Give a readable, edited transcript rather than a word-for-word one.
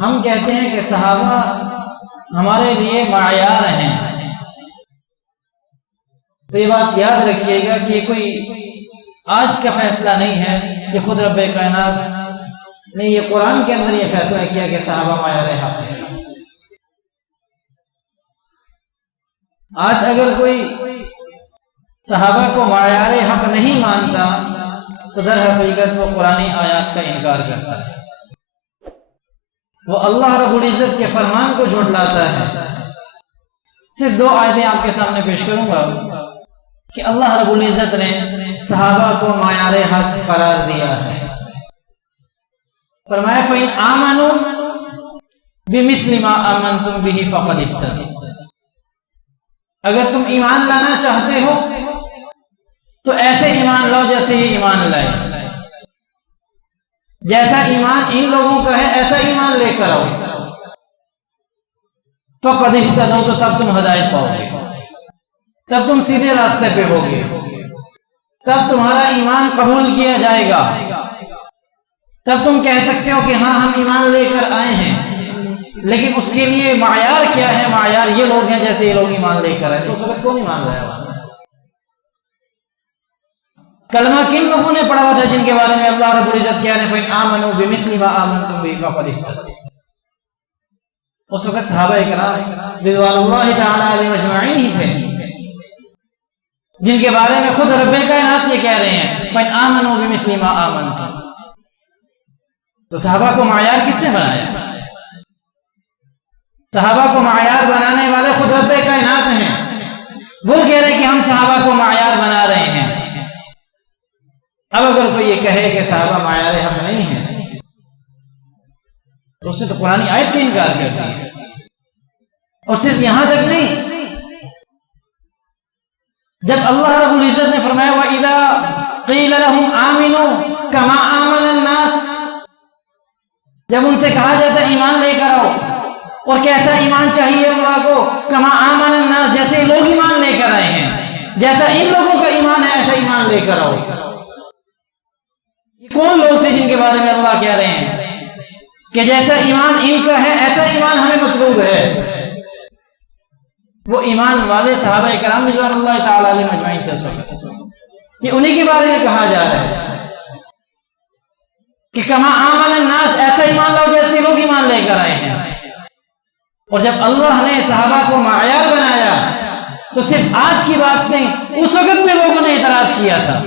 ہم کہتے ہیں کہ صحابہ ہمارے لیے معیار ہیں، تو یہ بات یاد رکھیے گا کہ یہ کوئی آج کا فیصلہ نہیں ہے، یہ خود رب کائنات نے یہ قرآن کے اندر یہ فیصلہ کیا کہ صحابہ معیار حق ہیں۔ آج اگر کوئی صحابہ کو معیار حق نہیں مانتا تو در حقیقت وہ قرآنی آیات کا انکار کرتا ہے، وہ اللہ رب العزت کے فرمان کو جھٹلاتا ہے۔ صرف دو آیتیں آپ کے سامنے پیش کروں گا کہ اللہ رب العزت نے صحابہ کو معیار حق قرار دیا ہے۔ فرمایا فَإِنْ آمَنُوا بِمِثْلِ مَا آمَنْتُمْ بِهِ فَقَدِ اهْتَدَوْا، اگر تم ایمان لانا چاہتے ہو تو ایسے ایمان لاؤ جیسے یہ ایمان لائے، جیسا ایمان ان لوگوں کا ہے ایسا ایمان لے کر آؤ، فَقَدِ اهْتَدَوْا، تو تب تم ہدایت پاؤ گے، تب تم سیدھے راستے پہ ہوگے، تب تمہارا ایمان قبول کیا جائے گا، تب تم کہہ سکتے ہو کہ ہاں ہم ایمان لے کر آئے ہیں۔ لیکن اس کے لیے معیار کیا ہے؟ معیار یہ لوگ ہیں جیسے یہ لوگ ایمان لے کر آئے، تو اس وقت کون ایمان لایا ہوا؟ کلمہ کن لوگوں نے پڑھا ہوا تھا جن کے بارے میں اللہ رب العزت کہہ رہے ہیں فَإِنْ آمَنُوا بِمِثْلِ مَا آمَنْتُمْ بِهِ فَقَدِ اهْتَدَوْا؟ اس وقت صحابہ کرام رضوان اللہ تعالی علیہم اجمعین ہی تھے جن کے بارے میں خود رب کائنات یہ کہہ رہے ہیں فَإِنْ آمَنُوا بِمِثْلِ مَا آمَنْتُمْ۔ تو صحابہ کو معیار کس نے بنایا؟ صحابہ کو معیار بنانے والے خود رب کائنات ہیں، وہ کہہ رہے ہیں کہ ہم صحابہ کو معیار بنا رہے ہیں۔ اب اگر کوئی یہ کہے کہ صحابہ معیار حق نہیں ہے تو اس نے تو قرآن آیت کا انکار کر دیا ہے۔ اور صرف یہاں تک نہیں، جب اللہ رب العزت نے فرمایا وَإِذَا قِيلَ لَهُمْ آمِنُوا كَمَا آمَنَ النَّاسِ، جب ان سے کہا جاتا ہے ایمان لے کر آؤ، اور کیسا ایمان چاہیے اللہ کو؟ کما آمن الناس، جیسے لوگ ایمان لے کر آئے ہیں، جیسا ان لوگوں کا ایمان ہے ایسا ایمان لے کر آؤ۔ یہ کون لوگ تھے جن کے بارے میں اللہ کہہ رہے ہیں کہ جیسا ایمان ان کا ہے ایسا ایمان ہمیں مطلوب ہے؟ وہ ایمان والے صحابہ کرام رضوان اللہ تعالی علیہم اجمعین تھے، یہ انہی کے بارے میں کہا جا رہا ہے کہ کما آمن الناس، ایسا ایمان لاؤ جیسے لوگ ایمان لے کر آئے ہیں۔ اور جب اللہ نے صحابہ کو معیار بنایا تو صرف آج کی بات نہیں، اس وقت میں لوگوں نے اعتراض کیا تھا